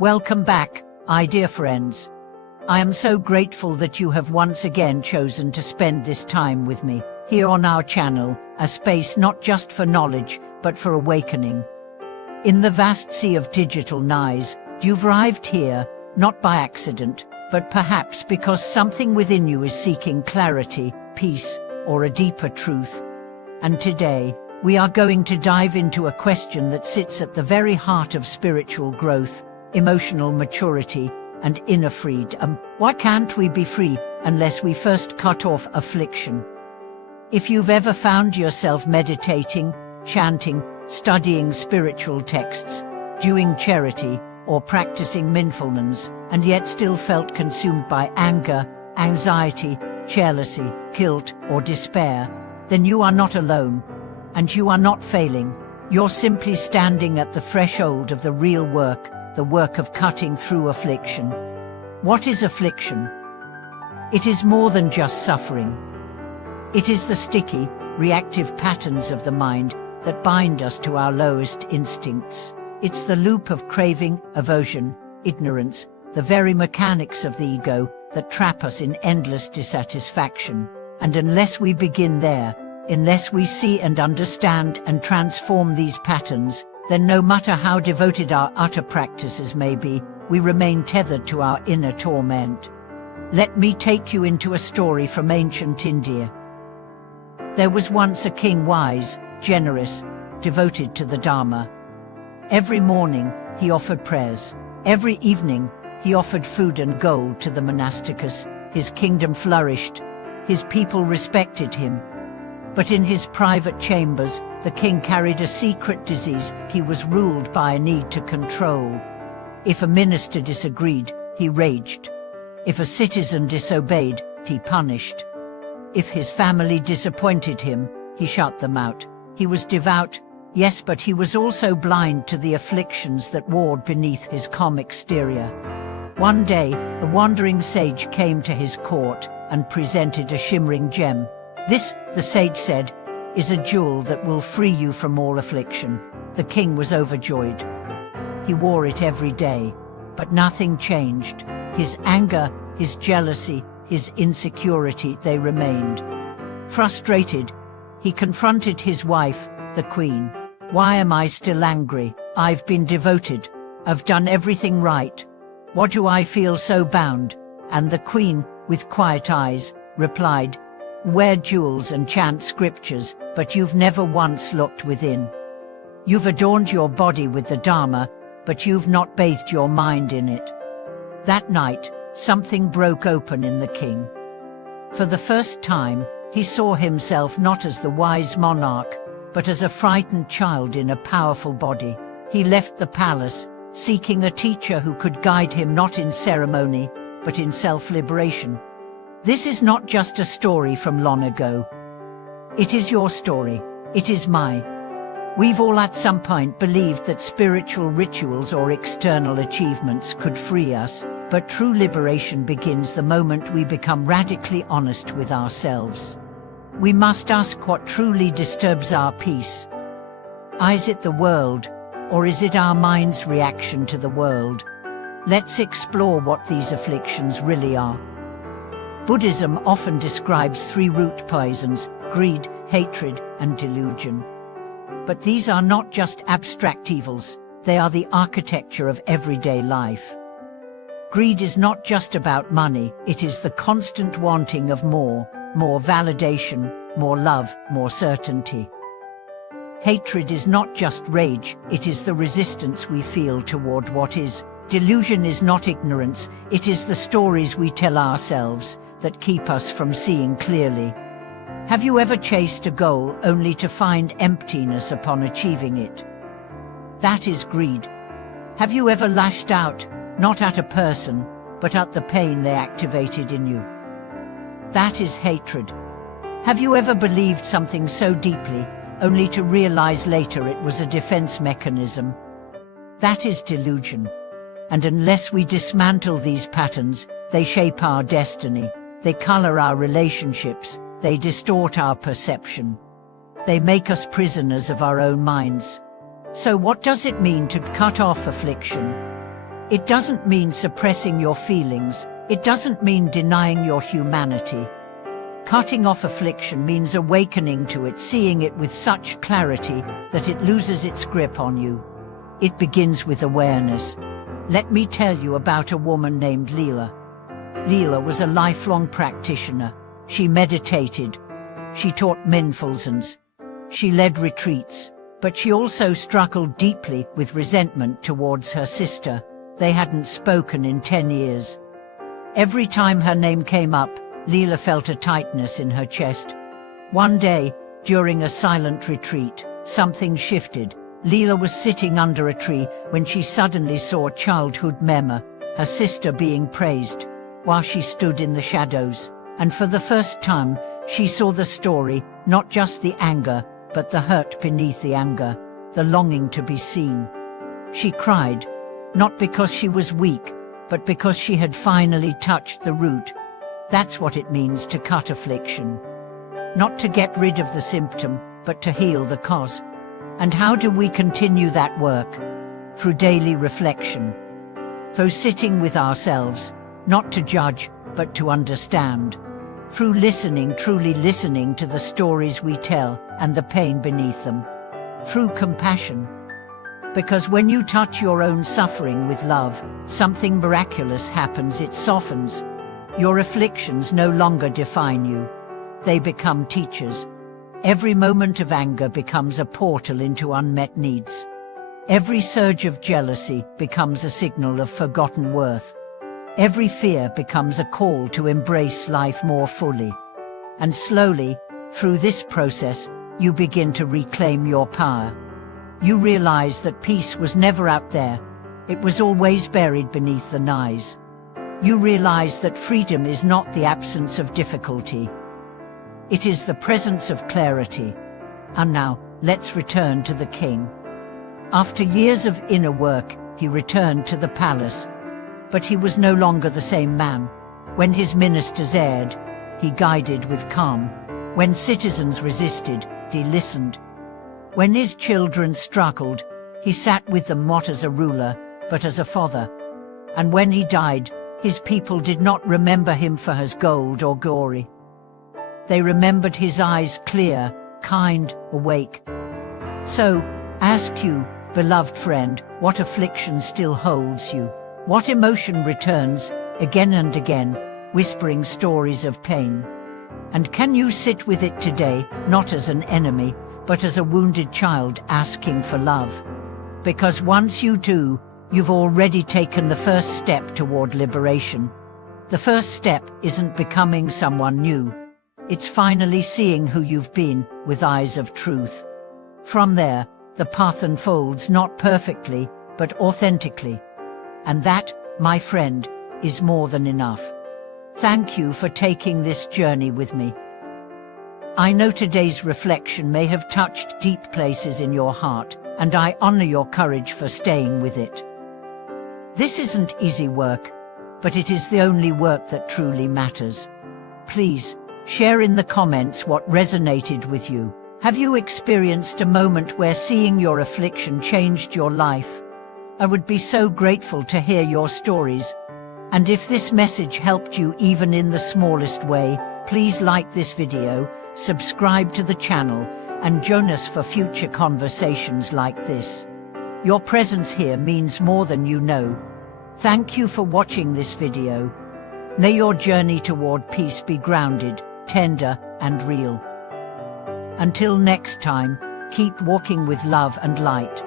Welcome back, my dear friends. I am so grateful that you have once again chosen to spend this time with me, here on our channel, a space not just for knowledge, but for awakening. In the vast sea of digital noise, you've arrived here, not by accident, but perhaps because something within you is seeking clarity, peace, or a deeper truth. And today, we are going to dive into a question that sits at the very heart of spiritual growth, emotional maturity, and inner freedom. Why can't we be free unless we first cut off affliction? If you've ever found yourself meditating, chanting, studying spiritual texts, doing charity, or practicing mindfulness, and yet still felt consumed by anger, anxiety, jealousy, guilt, or despair, then you are not alone, and you are not failing. You're simply standing at the threshold of the real work, the work of cutting through affliction. What is affliction? It is more than just suffering. It is the sticky, reactive patterns of the mind that bind us to our lowest instincts. It's the loop of craving, aversion, ignorance, the very mechanics of the ego that trap us in endless dissatisfaction. And unless we begin there, unless we see and understand and transform these patterns, then no matter how devoted our utter practices may be, we remain tethered to our inner torment. Let me take you into a story from ancient India. There was once a king wise, generous, devoted to the Dharma. Every morning, he offered prayers. Every evening, he offered food and gold to the monasticus. His kingdom flourished. His people respected him. But in his private chambers, the king carried a secret disease. He was ruled by a need to control. If a minister disagreed, he raged. If a citizen disobeyed, he punished. If his family disappointed him, he shut them out. He was devout, yes, but he was also blind to the afflictions that warred beneath his calm exterior. One day, the wandering sage came to his court and presented a shimmering gem. This, the sage said, is a jewel that will free you from all affliction. The king was overjoyed. He wore it every day, but nothing changed. His anger, his jealousy, his insecurity, they remained. Frustrated, he confronted his wife, the queen. Why am I still angry? I've been devoted. I've done everything right. What do I feel so bound? And the queen, with quiet eyes, replied, wear jewels and chant scriptures, but you've never once looked within. You've adorned your body with the Dharma, but you've not bathed your mind in it. That night, something broke open in the king. For the first time, he saw himself not as the wise monarch, but as a frightened child in a powerful body. He left the palace, seeking a teacher who could guide him not in ceremony, but in self-liberation. This is not just a story from long ago. It is your story. It is mine. We've all at some point believed that spiritual rituals or external achievements could free us, but true liberation begins the moment we become radically honest with ourselves. We must ask what truly disturbs our peace. Is it the world, or is it our mind's reaction to the world? Let's explore what these afflictions really are. Buddhism often describes three root poisons: greed, hatred, and delusion. But these are not just abstract evils, they are the architecture of everyday life. Greed is not just about money, it is the constant wanting of more validation, more love, more certainty. Hatred is not just rage, it is the resistance we feel toward what is. Delusion is not ignorance, it is the stories we tell ourselves that keep us from seeing clearly. Have you ever chased a goal only to find emptiness upon achieving it? That is greed. Have you ever lashed out, not at a person, but at the pain they activated in you? That is hatred. Have you ever believed something so deeply, only to realize later it was a defense mechanism? That is delusion. And unless we dismantle these patterns, they shape our destiny. They color our relationships, they distort our perception. They make us prisoners of our own minds. So what does it mean to cut off affliction? It doesn't mean suppressing your feelings. It doesn't mean denying your humanity. Cutting off affliction means awakening to it, seeing it with such clarity that it loses its grip on you. It begins with awareness. Let me tell you about a woman named Leela. Leela was a lifelong practitioner. She meditated. She taught mindfulness. She led retreats. But she also struggled deeply with resentment towards her sister. They hadn't spoken in 10 years. Every time her name came up, Leela felt a tightness in her chest. One day, during a silent retreat, something shifted. Leela was sitting under a tree when she suddenly saw childhood Mema, her sister, being praised, while she stood in the shadows. And for the first time, she saw the story, not just the anger, but the hurt beneath the anger, the longing to be seen. She cried, not because she was weak, but because she had finally touched the root. That's what it means to cut affliction. Not to get rid of the symptom, but to heal the cause. And how do we continue that work? Through daily reflection. Through sitting with ourselves, not to judge, but to understand. Through listening, truly listening to the stories we tell and the pain beneath them. Through compassion. Because when you touch your own suffering with love, something miraculous happens. It softens. Your afflictions no longer define you. They become teachers. Every moment of anger becomes a portal into unmet needs. Every surge of jealousy becomes a signal of forgotten worth. Every fear becomes a call to embrace life more fully. And slowly, through this process, you begin to reclaim your power. You realize that peace was never out there. It was always buried beneath the noise. You realize that freedom is not the absence of difficulty. It is the presence of clarity. And now, let's return to the king. After years of inner work, he returned to the palace. But he was no longer the same man. When his ministers erred, he guided with calm. When citizens resisted, he listened. When his children struggled, he sat with them not as a ruler, but as a father. And when he died, his people did not remember him for his gold or glory. They remembered his eyes clear, kind, awake. So, ask you, beloved friend, what affliction still holds you? What emotion returns, again and again, whispering stories of pain? And can you sit with it today, not as an enemy, but as a wounded child asking for love? Because once you do, you've already taken the first step toward liberation. The first step isn't becoming someone new. It's finally seeing who you've been with eyes of truth. From there, the path unfolds not perfectly, but authentically. And that, my friend, is more than enough. Thank you for taking this journey with me. I know today's reflection may have touched deep places in your heart, and I honor your courage for staying with it. This isn't easy work, but it is the only work that truly matters. Please, share in the comments what resonated with you. Have you experienced a moment where seeing your affliction changed your life? I would be so grateful to hear your stories. And if this message helped you even in the smallest way, please like this video, subscribe to the channel, and join us for future conversations like this. Your presence here means more than you know. Thank you for watching this video. May your journey toward peace be grounded, tender, and real. Until next time, keep walking with love and light.